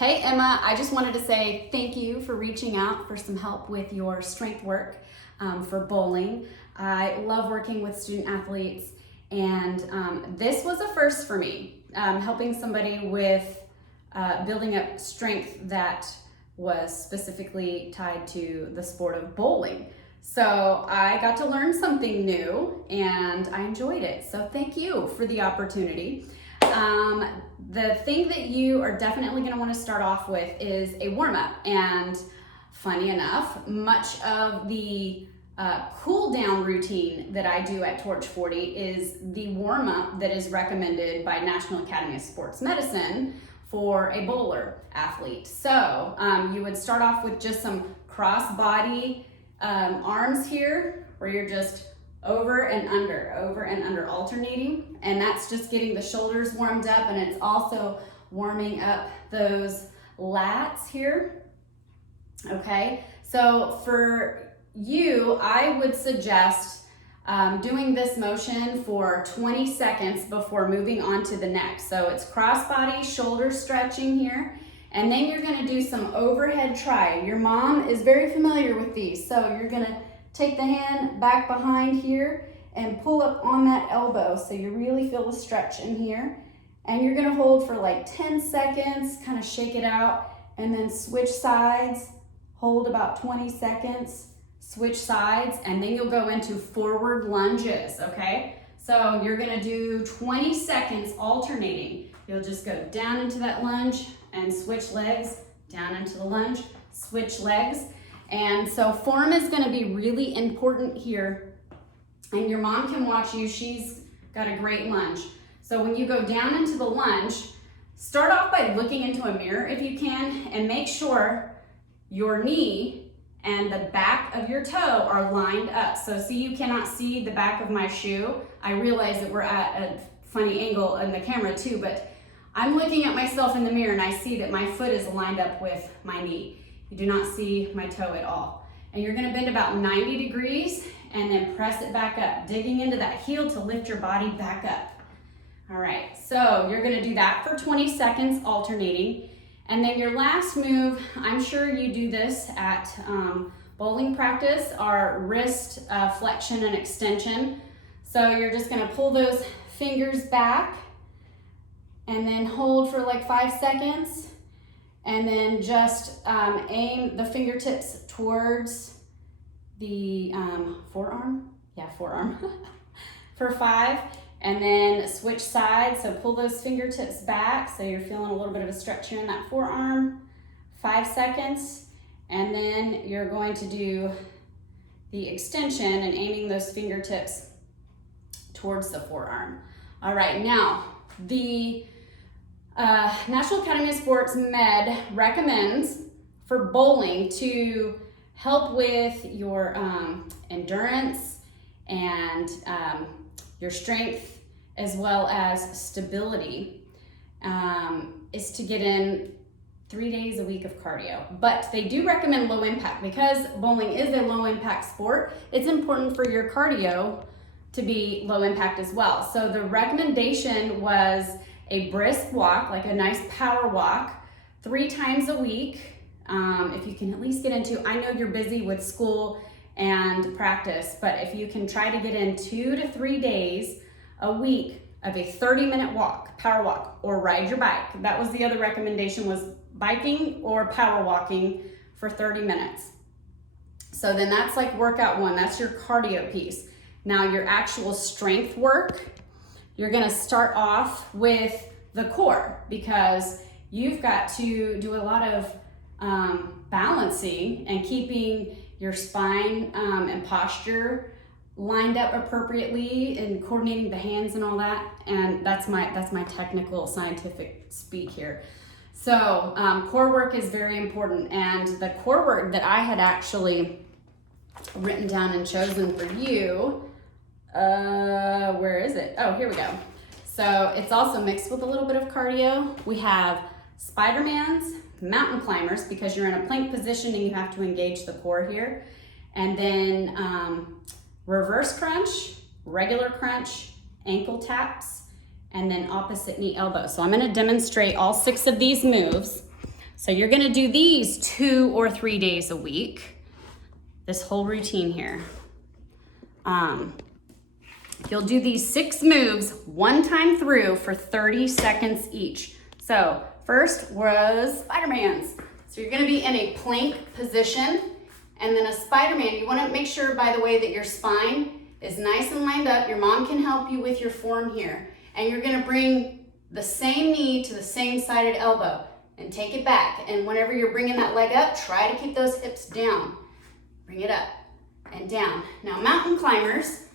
Hey Emma, I just wanted to say thank you for reaching out for some help with your strength work for bowling. I love working with student athletes, and this was a first for me, helping somebody with building up strength that was specifically tied to the sport of bowling. So I got to learn something new and I enjoyed it. So thank you for the opportunity. The thing that you are definitely going to want to start off with is a warm-up, and funny enough, much of the cool down routine that I do at Torch40 is the warm-up that is recommended by National Academy of Sports Medicine for a bowler athlete. So you would start off with just some cross body arms here, where you're just over and under, alternating. And that's just getting the shoulders warmed up, and it's also warming up those lats here. Okay, so for you, I would suggest doing this motion for 20 seconds before moving on to the next. So it's cross body, shoulder stretching here. And then you're gonna do some overhead tri. Your mom is very familiar with these. So you're gonna take the hand back behind here and pull up on that elbow so you really feel the stretch in here. And you're gonna hold for like 10 seconds, kind of shake it out, and then switch sides, hold about 20 seconds, switch sides, and then you'll go into forward lunges, okay? So you're gonna do 20 seconds alternating. You'll just go down into that lunge and switch legs, down into the lunge, switch legs. And so form is gonna be really important here. And your mom can watch you, she's got a great lunge. So when you go down into the lunge, start off by looking into a mirror if you can, and make sure your knee and the back of your toe are lined up. So see, you cannot see the back of my shoe. I realize that we're at a funny angle in the camera too, but I'm looking at myself in the mirror and I see that my foot is lined up with my knee. You do not see my toe at all. And you're gonna bend about 90 degrees and then press it back up, digging into that heel to lift your body back up. All right, so you're gonna do that for 20 seconds alternating. And then your last move, I'm sure you do this at bowling practice, are wrist flexion and extension. So you're just gonna pull those fingers back and then hold for like 5 seconds. And then just aim the fingertips towards the forearm. Yeah, forearm. For 5. And then switch sides. So pull those fingertips back. So you're feeling a little bit of a stretch here in that forearm. 5 seconds. And then you're going to do the extension and aiming those fingertips towards the forearm. All right, now the National Academy of Sports Med recommends for bowling to help with your endurance and your strength, as well as stability, is to get in 3 days a week of cardio. But they do recommend low impact, because bowling is a low impact sport. It's important for your cardio to be low impact as well. So the recommendation was a brisk walk, like a nice power walk, 3 times a week. If you can at least get into, I know you're busy with school and practice, but if you can try to get in 2 to 3 days a week of a 30-minute walk, power walk, or ride your bike. That was the other recommendation, was biking or power walking for 30 minutes. So then that's like workout 1, that's your cardio piece. Now your actual strength work, you're gonna start off with the core, because you've got to do a lot of balancing and keeping your spine and posture lined up appropriately, and coordinating the hands and all that. And that's my technical scientific speak here. So core work is very important, and the core work that I had actually written down and chosen for you, where is it? Oh, here we go. So it's also mixed with a little bit of cardio. We have Spider-Mans, mountain climbers, because you're in a plank position and you have to engage the core here. And then reverse crunch, regular crunch, ankle taps, and then opposite knee elbow. So I'm gonna demonstrate all 6 of these moves. So you're gonna do these 2 or 3 days a week, this whole routine here. You'll do these 6 moves 1 time through for 30 seconds each. So first was Spider-Man's. So you're gonna be in a plank position, and then a Spider-Man. You wanna make sure, by the way, that your spine is nice and lined up. Your mom can help you with your form here. And you're gonna bring the same knee to the same sided elbow and take it back. And whenever you're bringing that leg up, try to keep those hips down. Bring it up and down. Now, mountain climbers,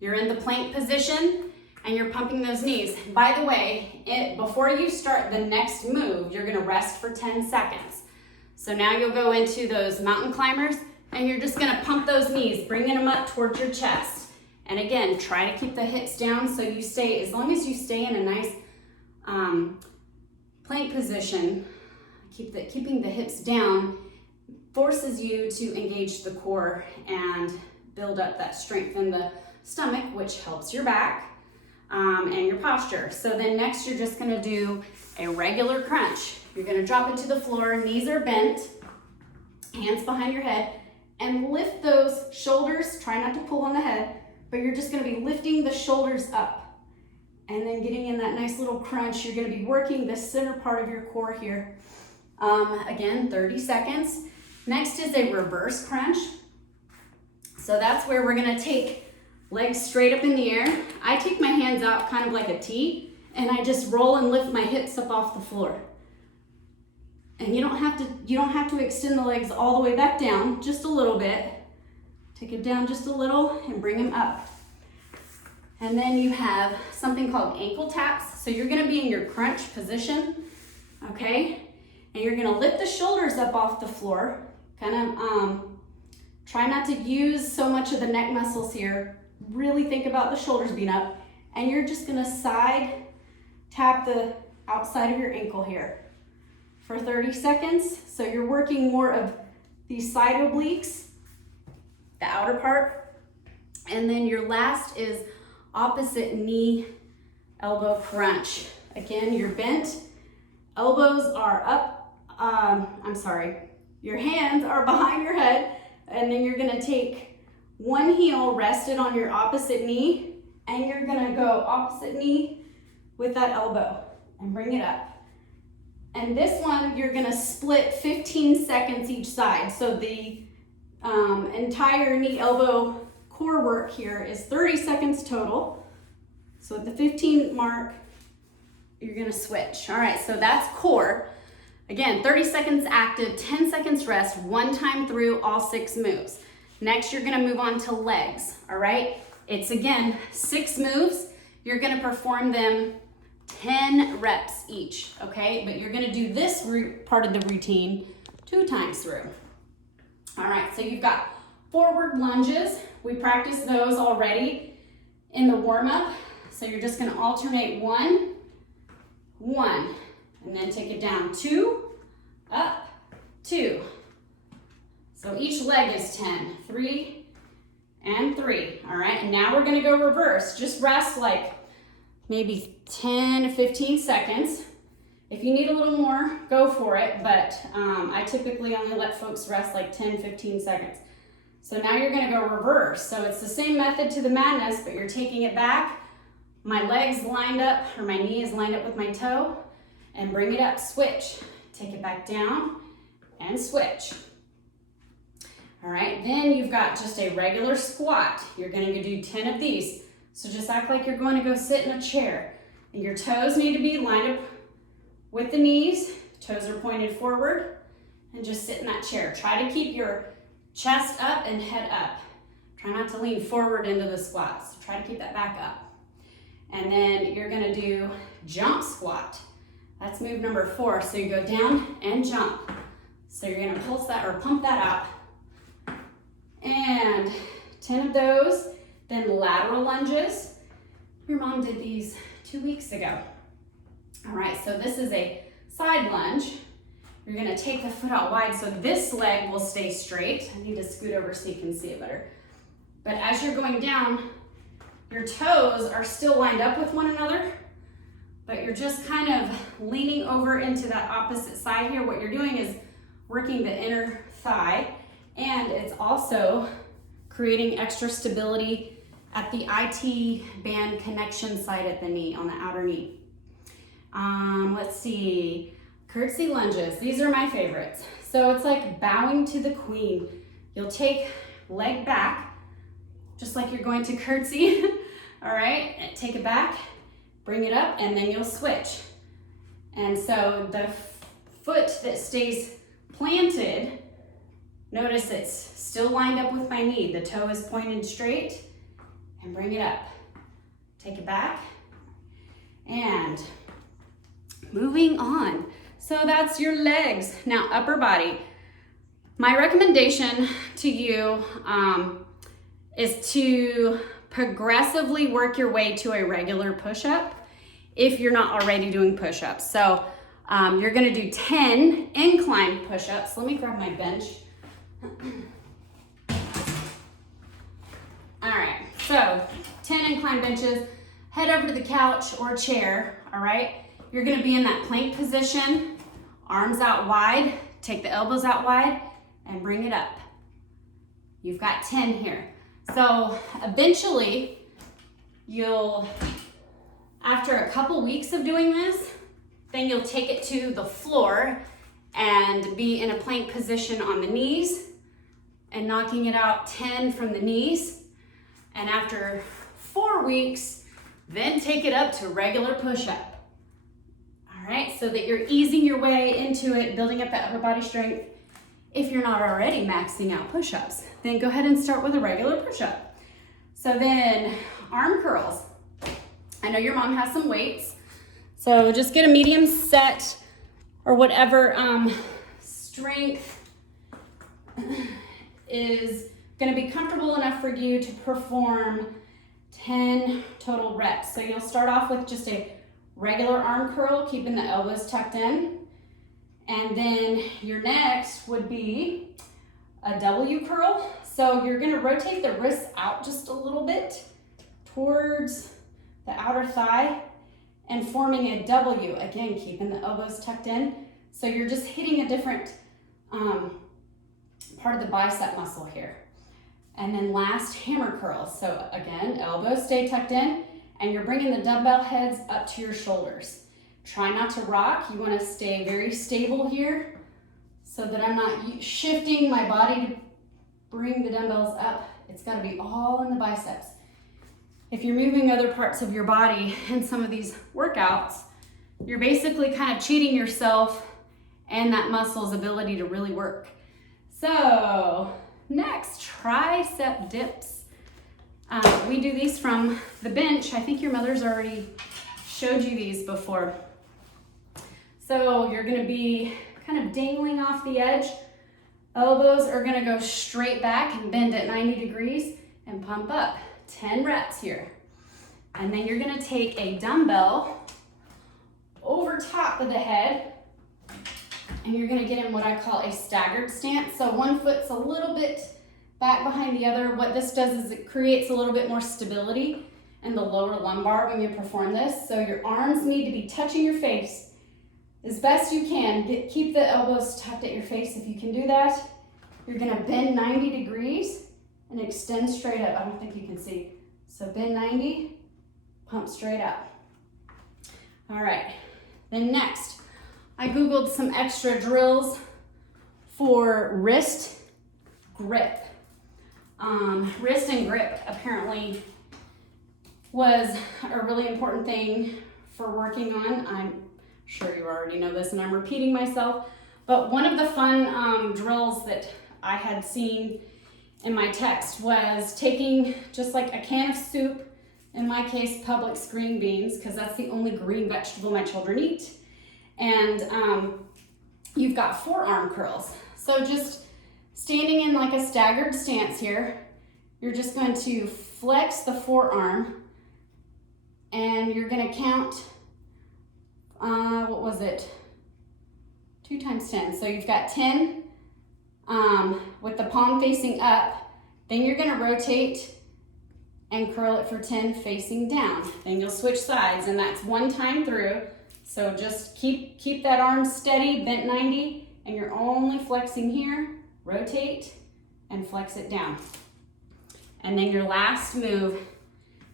you're in the plank position and you're pumping those knees. By the way, before you start the next move, you're gonna rest for 10 seconds. So now you'll go into those mountain climbers and you're just gonna pump those knees, bringing them up towards your chest. And again, try to keep the hips down so you stay, as long as you stay in a nice plank position, keeping the hips down forces you to engage the core and build up that strength in the stomach, which helps your back and your posture. So then next you're just gonna do a regular crunch. You're gonna drop it to the floor, knees are bent, hands behind your head, and lift those shoulders. Try not to pull on the head, but you're just gonna be lifting the shoulders up and then getting in that nice little crunch. You're gonna be working the center part of your core here. Again, 30 seconds. Next is a reverse crunch. So that's where we're gonna take legs straight up in the air. I take my hands out kind of like a T, and I just roll and lift my hips up off the floor. And you don't have to extend the legs all the way back down, just a little bit. Take it down just a little and bring them up. And then you have something called ankle taps. So you're gonna be in your crunch position, okay? And you're gonna lift the shoulders up off the floor. Kind of try not to use so much of the neck muscles here. Really think about the shoulders being up. And you're just gonna side tap the outside of your ankle here for 30 seconds. So you're working more of these side obliques, the outer part. And then your last is opposite knee elbow crunch. Again, you're bent, elbows are up, your hands are behind your head, and then you're gonna take one heel rested on your opposite knee, and you're gonna go opposite knee with that elbow and bring it up. And this one, you're gonna split 15 seconds each side. So the entire knee elbow core work here is 30 seconds total. So at the 15 mark, you're gonna switch. All right, so that's core. Again, 30 seconds active, 10 seconds rest, 1 time through all 6 moves. Next, you're gonna move on to legs, all right? It's again, 6 moves. You're gonna perform them 10 reps each, okay? But you're gonna do this part of the routine 2 times through. All right, so you've got forward lunges. We practiced those already in the warm-up. So you're just gonna alternate 1, and then take it down, 2, up, 2. So each leg is 10, 3, and 3, all right? And now we're gonna go reverse. Just rest like maybe 10 to 15 seconds. If you need a little more, go for it, but I typically only let folks rest like 10, 15 seconds. So now you're gonna go reverse. So it's the same method to the madness, but you're taking it back. My leg's lined up, or my knee is lined up with my toe, and bring it up, switch. Take it back down, and switch. All right, then you've got just a regular squat. You're gonna do 10 of these. So just act like you're going to go sit in a chair. And your toes need to be lined up with the knees. Toes are pointed forward, and just sit in that chair. Try to keep your chest up and head up. Try not to lean forward into the squat. So try to keep that back up. And then you're gonna do jump squat. That's move number 4. So you go down and jump. So you're gonna pulse that or pump that out. And 10 of those. Then lateral lunges. Your mom did these 2 weeks ago. All right, so this is a side lunge. You're gonna take the foot out wide so this leg will stay straight. I need to scoot over so you can see it better. But as you're going down, your toes are still lined up with one another, but you're just kind of leaning over into that opposite side here. What you're doing is working the inner thigh, and it's also creating extra stability at the IT band connection side at the knee, on the outer knee. Let's see, Curtesy Lunges. These are my favorites. So it's like bowing to the queen. You'll take leg back, just like you're going to curtsy. All right, take it back, bring it up, and then you'll switch. And so the foot that stays planted, notice it's still lined up with my knee. The toe is pointed straight, and bring it up. Take it back, and moving on. So that's your legs. Now upper body. My recommendation to you is to progressively work your way to a regular push-up if you're not already doing push-ups. So you're gonna do 10 incline push-ups. Let me grab my bench. All right, so 10 incline benches. Head over to the couch or chair, all right? You're gonna be in that plank position, arms out wide, take the elbows out wide, and bring it up. You've got 10 here. So eventually, after a couple weeks of doing this, then you'll take it to the floor and be in a plank position on the knees and knocking it out 10 from the knees. And after 4 weeks, then take it up to regular push-up. All right, so that you're easing your way into it, building up that upper body strength. If you're not already maxing out push-ups, then go ahead and start with a regular push-up. So then arm curls. I know your mom has some weights, so just get a medium set or whatever strength is gonna be comfortable enough for you to perform 10 total reps. So you'll start off with just a regular arm curl, keeping the elbows tucked in. And then your next would be a W curl. So you're gonna rotate the wrists out just a little bit towards the outer thigh and forming a W. Again, keeping the elbows tucked in. So you're just hitting a different part of the bicep muscle here. And then last, hammer curls. So again, elbows stay tucked in, and you're bringing the dumbbell heads up to your shoulders. Try not to rock. You want to stay very stable here so that I'm not shifting my body to bring the dumbbells up. It's got to be all in the biceps. If you're moving other parts of your body in some of these workouts, you're basically kind of cheating yourself and that muscle's ability to really work. So next, tricep dips. We do these from the bench. I think your mother's already showed you these before. So you're gonna be kind of dangling off the edge. Elbows are gonna go straight back and bend at 90 degrees and pump up. 10 reps here. And then you're gonna take a dumbbell over top of the head, and you're gonna get in what I call a staggered stance. So one foot's a little bit back behind the other. What this does is it creates a little bit more stability in the lower lumbar when you perform this. So your arms need to be touching your face as best you can. Keep the elbows tucked at your face if you can do that. You're gonna bend 90 degrees and extend straight up. I don't think you can see. So bend 90, pump straight up. All right, then next, I Googled some extra drills for wrist grip. Wrist and grip apparently was a really important thing for working on. I'm sure you already know this and I'm repeating myself, but one of the fun drills that I had seen in my text was taking just like a can of soup, in my case, Publix green beans, because that's the only green vegetable my children eat. And you've got forearm curls. So just standing in like a staggered stance here, you're just going to flex the forearm and you're gonna count, what was it? 2 times 10. So you've got 10 with the palm facing up. Then you're gonna rotate and curl it for 10 facing down. Then you'll switch sides, and that's one time through. So just keep that arm steady, bent 90, and you're only flexing here. Rotate and flex it down. And then your last move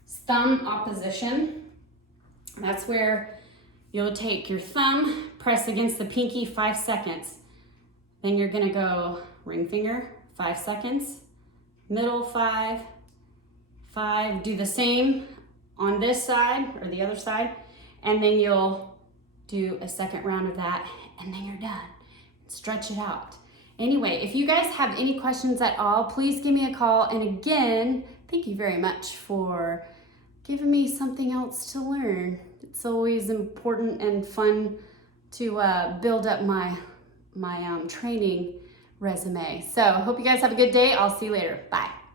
is thumb opposition. That's where you'll take your thumb, press against the pinky 5 seconds. Then you're gonna go ring finger, 5 seconds, middle 5, 5. Do the same on this side or the other side, and then you'll do a second round of that, and then you're done. Stretch it out. Anyway, if you guys have any questions at all, please give me a call. And again, thank you very much for giving me something else to learn. It's always important and fun to build up my training resume. So hope you guys have a good day. I'll see you later. Bye.